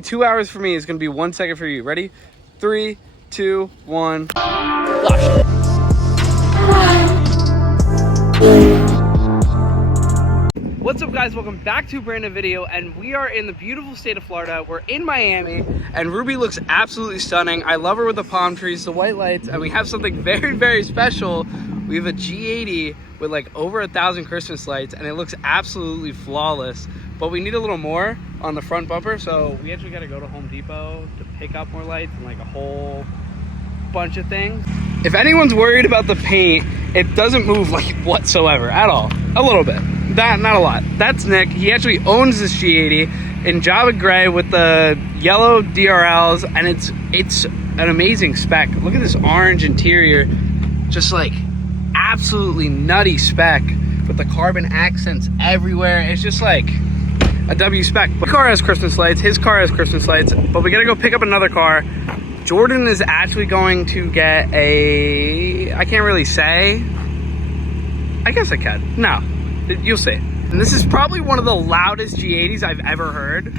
2 hours for me is gonna be 1 second for you. Ready? 3, 2, 1. Gosh. What's up, guys? Welcome back to a brand new video, and we are in the beautiful state of Florida. We're in Miami, and Ruby looks absolutely stunning. I love her with the palm trees, the white lights, and we have something very, very special. We have a G80 with like over 1,000 Christmas lights, and it looks absolutely flawless. But we need a little more on the front bumper, so we actually got to go to Home Depot to pick up more lights and like a whole bunch of things. If anyone's worried about the paint, it doesn't move like whatsoever at all. A little bit, not a lot. That's Nick. He actually owns this G80 in Java Gray with the yellow DRLs, and it's an amazing spec. Look at this orange interior, just like absolutely nutty spec with the carbon accents everywhere. It's just like a W spec. My car has Christmas lights, his car has Christmas lights, but we gotta go pick up another car. Jordan is actually going to get a, I can't really say. I guess I can. No, you'll see. And this is probably one of the loudest G80s I've ever heard.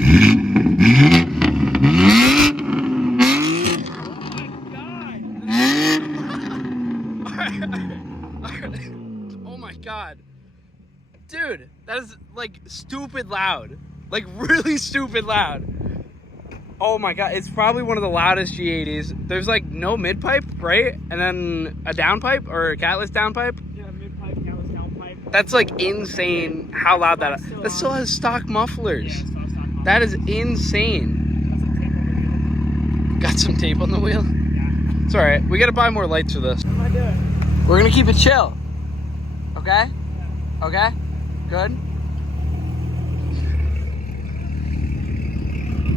Oh my God. Dude, that is like stupid loud. Like really stupid loud. Oh my God, it's probably one of the loudest G80s. There's like no mid pipe, right? And then a down pipe or a catless down pipe. Yeah, mid pipe, catless down pipe. That's like insane how loud that is. That still has stock mufflers. Yeah, stock mufflers. That is insane. Got some tape on the wheel? Yeah. It's all right. We got to buy more lights for this. What am I doing? We're going to keep it chill. Okay? Okay? Good?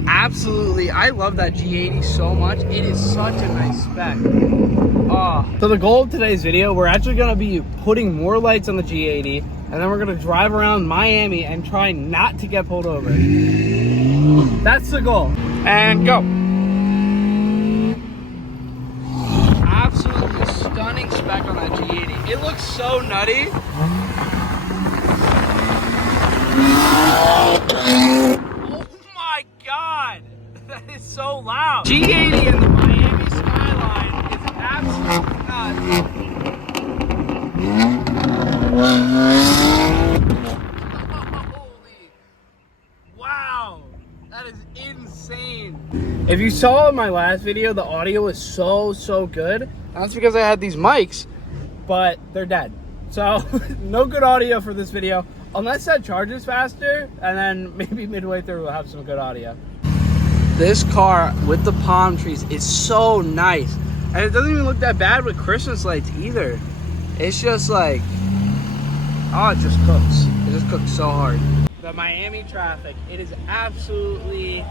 Absolutely, I love that G80 so much. It is such a nice spec. Oh. So the goal of today's video, we're actually gonna be putting more lights on the G80, and then we're gonna drive around Miami and try not to get pulled over. That's the goal. And go. Absolutely stunning spec on that G80. It looks so nutty. God, that is so loud. G80 in the Miami skyline is absolutely nuts. Holy, wow, that is insane. If you saw in my last video, the audio was so good. That's because I had these mics, but they're dead. So no good audio for this video. Unless that charges faster, and then maybe midway through we'll have some good audio. This car with the palm trees is so nice. And it doesn't even look that bad with Christmas lights either. It's just like, oh, it just cooks. It just cooks so hard. The Miami traffic, it is absolutely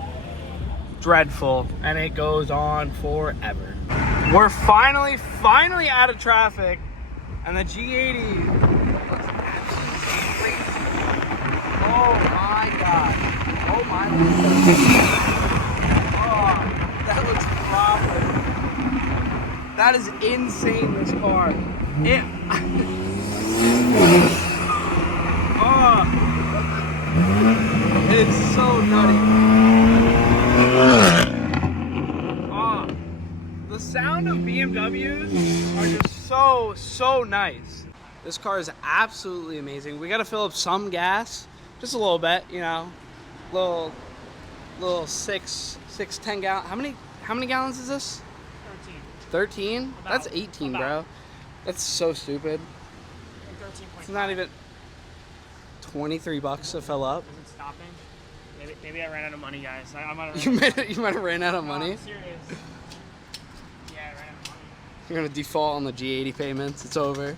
dreadful, and it goes on forever. We're finally out of traffic, and the G80 looks absolutely crazy. Oh my God. Oh my God. Oh, that looks proper. That is insane, this car. Oh, it's so nutty. Oh, the sound of BMWs are just so nice. This car is absolutely amazing. We got to fill up some gas. Just a little bit, you know, little 10 gallon. How many gallons is this? 13. That's 18, bro. That's so stupid. 13.5. It's not even $23 to fill up. Is it stopping? Maybe I ran out of money, guys. I might have You might have ran out of money. I'm serious. Yeah, I ran out of money. You're gonna default on the G80 payments. It's over.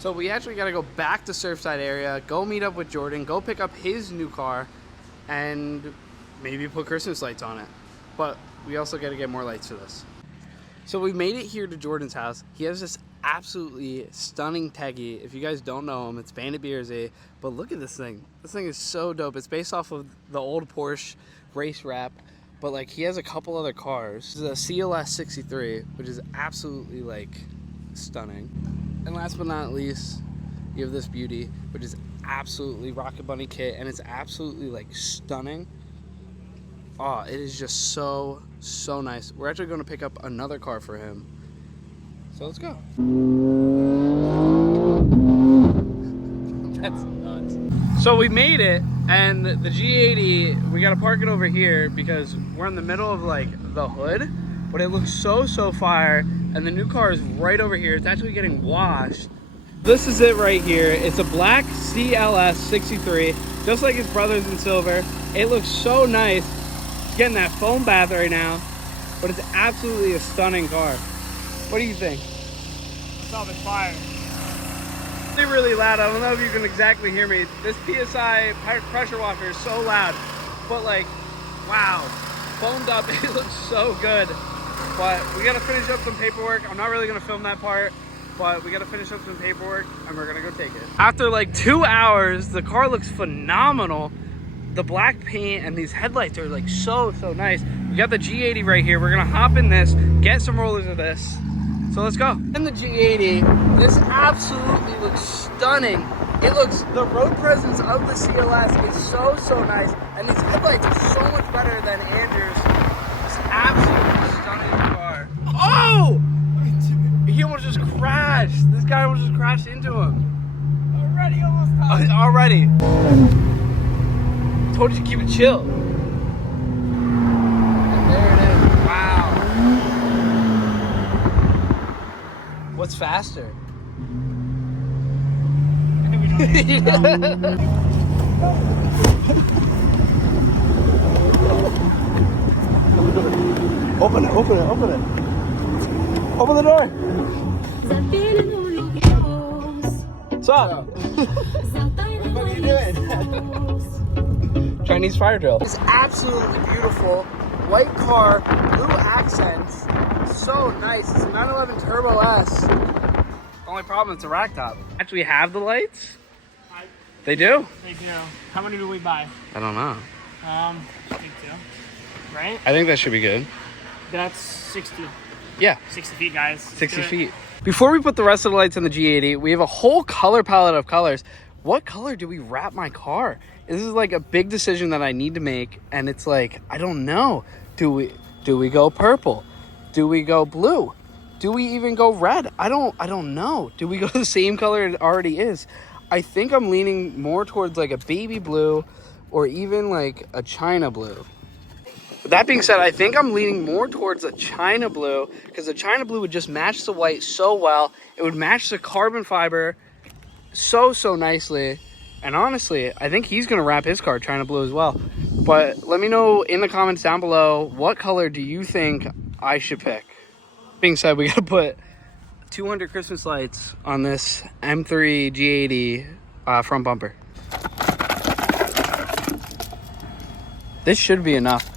So we actually got to go back to Surfside area, go meet up with Jordan, go pick up his new car, and maybe put Christmas lights on it. But we also got to get more lights for this. So we made it here to Jordan's house. He has this absolutely stunning Teggy. If you guys don't know him, it's Bandit BRZ. But look at this thing. This thing is so dope. It's based off of the old Porsche race wrap. But like he has a couple other cars. This is a CLS 63, which is absolutely like stunning. And last but not least, you have this beauty, which is absolutely Rocket Bunny kit, and it's absolutely like stunning. Oh, it is just so nice. We're actually going to pick up another car for him. So let's go. That's nuts. So we made it, and the G80, we got to park it over here because we're in the middle of like the hood, but it looks so fire. And the new car is right over here. It's actually getting washed. This is it right here. It's a black CLS 63, just like his brother's in silver. It looks so nice. It's getting that foam bath right now, but it's absolutely a stunning car. What do you think? What's up? It's fire. It's really loud. I don't know if you can exactly hear me. This PSI pressure washer is so loud, but like, wow, foamed up. It looks so good. But we gotta finish up some paperwork. I'm not really gonna film that part, but we gotta finish up some paperwork and we're gonna go take it. After like 2 hours, the car looks phenomenal. The black paint and these headlights are like so nice. We got the G80 right here. We're gonna hop in this, get some rollers of this. So let's go. In the G80, this absolutely looks stunning. It looks, the road presence of the CLS is so nice. And these headlights are so much better than Andrew's. It's absolutely stunning car. Oh! He almost just crashed. This guy almost just crashed into him. Already almost time. Already. Told you to keep it chill. And there it is. Wow. What's faster? Open it. Open the door. What's up? What are you doing? Chinese fire drill. It's absolutely beautiful. White car, blue accents. So nice. It's a 911 Turbo S. Only problem, it's a rack top. Actually have the lights? They do? They do. How many do we buy? I don't know. I think 2. Right? I think that should be good. That's 60. Yeah. 60 feet, guys. 60 feet. Before we put the rest of the lights on the G80, we have a whole color palette of colors. What color do we wrap my car? This is like a big decision that I need to make, and it's like, I don't know. Do we go purple? Do we go blue? Do we even go red? I don't know. Do we go the same color it already is? I think I'm leaning more towards like a baby blue or even like a China blue. With that being said, I think I'm leaning more towards a China blue because the China blue would just match the white so well. It would match the carbon fiber so nicely. And honestly, I think he's going to wrap his car China blue as well. But let me know in the comments down below, what color do you think I should pick? Being said, we got to put 200 Christmas lights on this M3 G80 front bumper. This should be enough.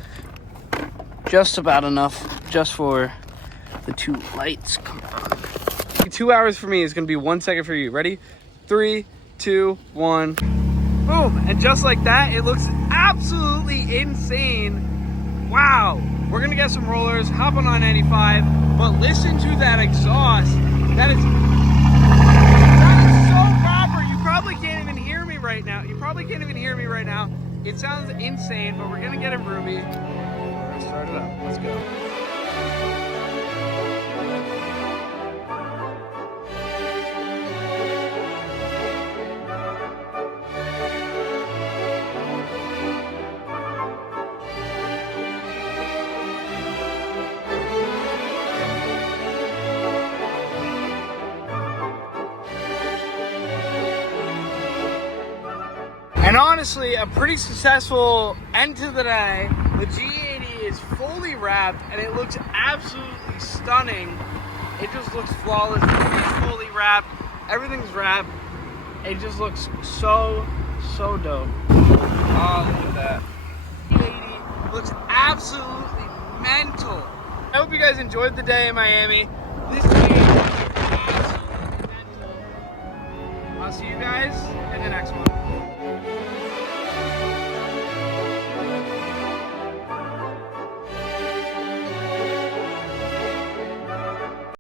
Just about enough, just for the 2 lights. Come on. 2 hours for me is gonna be 1 second for you. Ready? 3, 2, 1. Boom! And just like that, it looks absolutely insane. Wow! We're gonna get some rollers, hop on 95, but listen to that exhaust. That is so proper. You probably can't even hear me right now. It sounds insane, but we're gonna get it roomy. Start it up. Let's go. And honestly, a pretty successful end to the day. The G80 is fully wrapped and it looks absolutely stunning. It just looks flawless. It's fully wrapped. Everything's wrapped. It just looks so dope. Oh, look at that. G80 looks absolutely mental. I hope you guys enjoyed the day in Miami. This G80 looks absolutely mental. I'll see you guys in the next one.